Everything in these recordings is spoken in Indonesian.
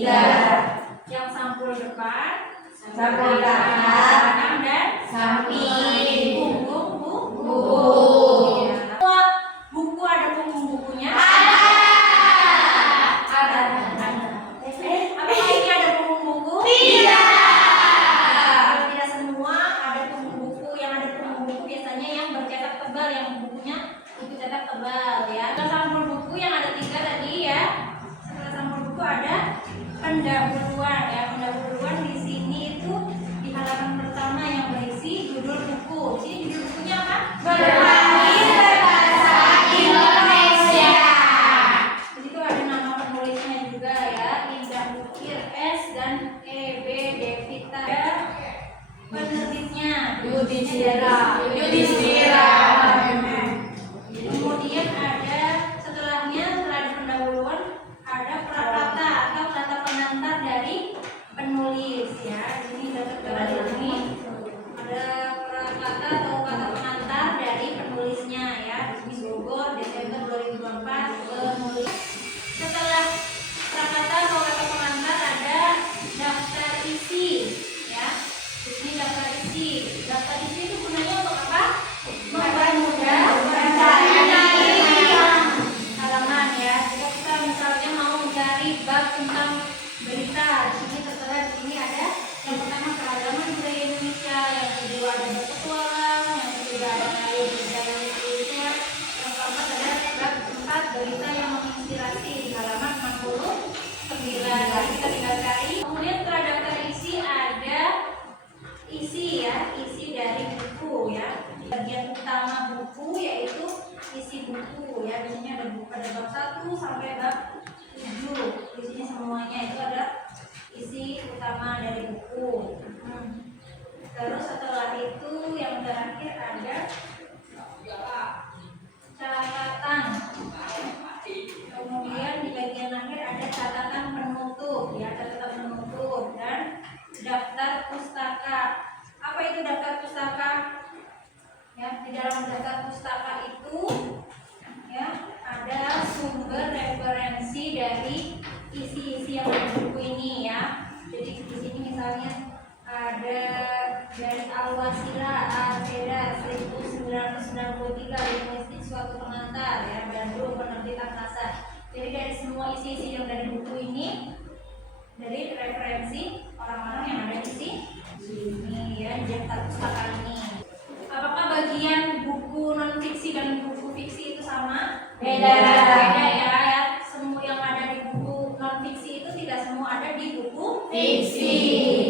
3. Yang sampul depan, Sampul belakang, dan samping. punggung buku. Buku. Semua buku ada punggung bukunya? Ada. Apakah ini ada punggung buku? Tidak. Kalau tidak semua ada punggung buku. Yang ada punggung buku biasanya yang bercetak tebal, yang bukunya buku cetak tebal ya. Setelah sampul buku yang ada 3 tadi ya. Setelah sampul buku ada pendahuluan ya. Pendahuluan di sini itu di halaman pertama yang berisi judul buku. Di sini judul bukunya apa? Bermain berbahasa Indonesia. Di situ ada nama penulisnya juga ya, Indah Ukir S dan EB Devita. Penerbitnya Yudhistira. Kemudian ada setelahnya, setelah ada pendahuluan ada prakata atau kata pengantar dari penulis ya. Di sini sudah tertera di sini ada prakata atau kata pengantar dari penulisnya ya. Di sini Bogor Desember 2024 penulis. Setelah prakata atau kata pengantar ada daftar isi ya. Di sini daftar isi. Daftar isi itu gunanya untuk apa? Mempermudah halaman ya. Jika kita misalnya mau mencari bab tentang berita, di sini tertera di sini ada yang pertama keragaman budaya Indonesia, yang kedua ada berpetualang, yang ketiga ada kayu berjalan Indonesia, yang keempat ada bab 4 berita yang menginspirasi di halaman 69. Lalu kita tinggal cari. Kemudian setelah daftar isi ada isi ya, isi dari buku ya. Bagian utama buku yaitu isi buku ya. Di sini ada buku pada bab 1 sampai bab 7. Di sini semuanya itu ada isi utama dari buku. Terus setelah itu yang terakhir ada catatan. Kemudian di bagian akhir ada catatan penutup ya, catatan penutup dan daftar pustaka. Apa itu daftar pustaka? Ya, di dalam daftar pustaka itu ya ada sumber referensi dari isi-isi yang ada di buku ini ya. Jadi di sini misalnya ada dari Al-Wasila Al-Seda 1993 linguistik suatu pengantar ya, Bandung penerbitan Kasa. Jadi dari semua isi-isi yang dari buku ini dari referensi orang-orang yang ada di sini ya, di daftar pustaka ini. Apakah bagian buku non fiksi dan buku fiksi itu sama? Beda. Beda ya. Semua yang ada di buku non fiksi itu tidak semua ada di buku Fiksi.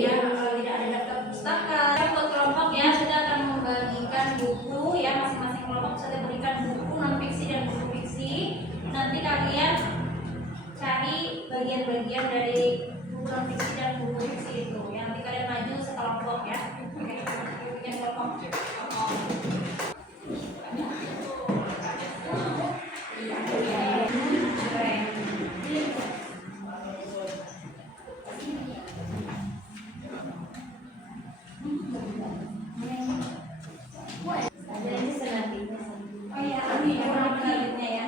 Ya, kalau tidak ada daftar pustaka. Buat kelompok ya sudah akan membagikan buku ya, masing-masing kelompok sudah berikan buku non fiksi dan buku fiksi. Nanti kalian cari bagian-bagian dari buku non fiksi dan buku fiksi itu. Ya, nanti kalian maju sekelompok ya. Bikin kelompok. Oh iya, ini orang penerbitnya ya.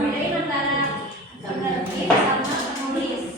Bedain antara penerbit sama penulis.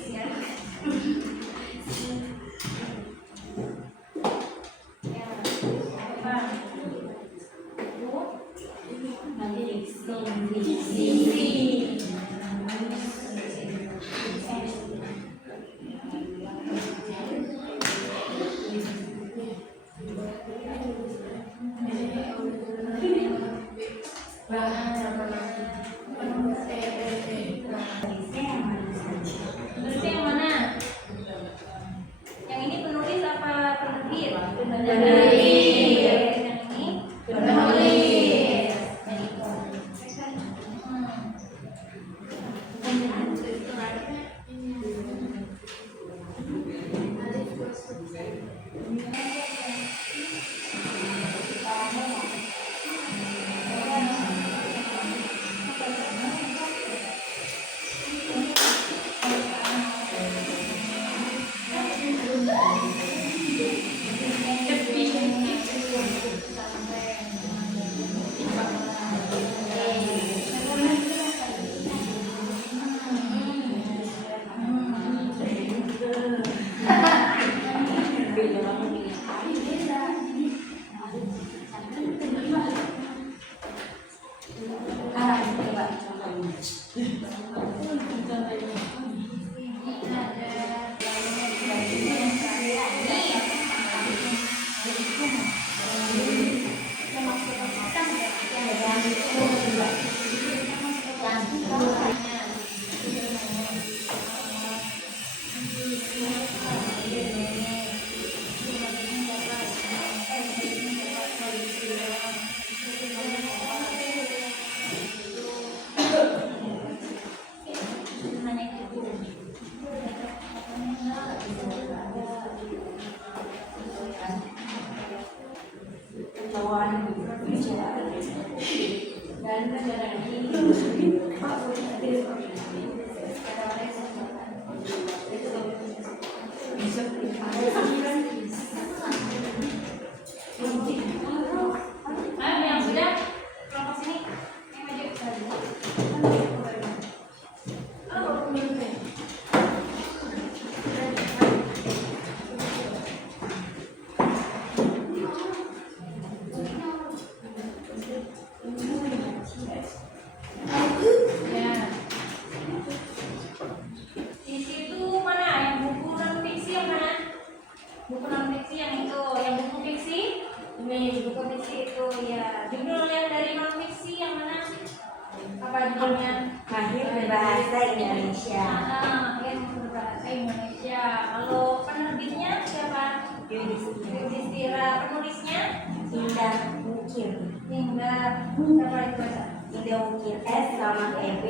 Siapa lagi baca? Ida Ukir S sama EB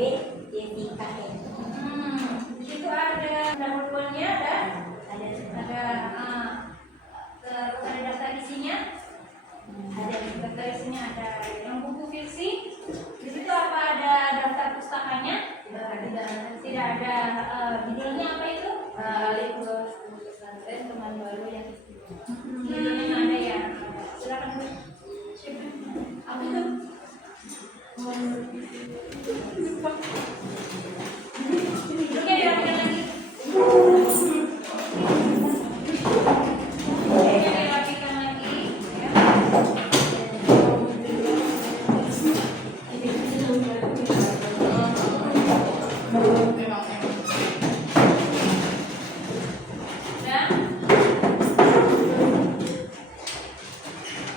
Jessica E. Di situ ada dahuluannya dan Ada ada terus ada daftar isinya. ada Daftar isinya ada yang buku fiksi. Di situ apa ada daftar pustakanya? Tidak ada. Judulnya apa itu? Libur pesantren teman baru yang istimewa. Judulnya ada ya. Silakan Bu. Apa itu? Judulnya dirapikan lagi. Judulnya dirapikan lagi. Ya. Dan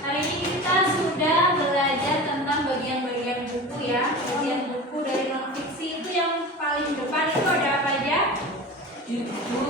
hari ini kita sudah belajar tentang bagian-bagian buku ya. Bagian buku dari non fiksi itu yang paling depan itu ada apa aja? judul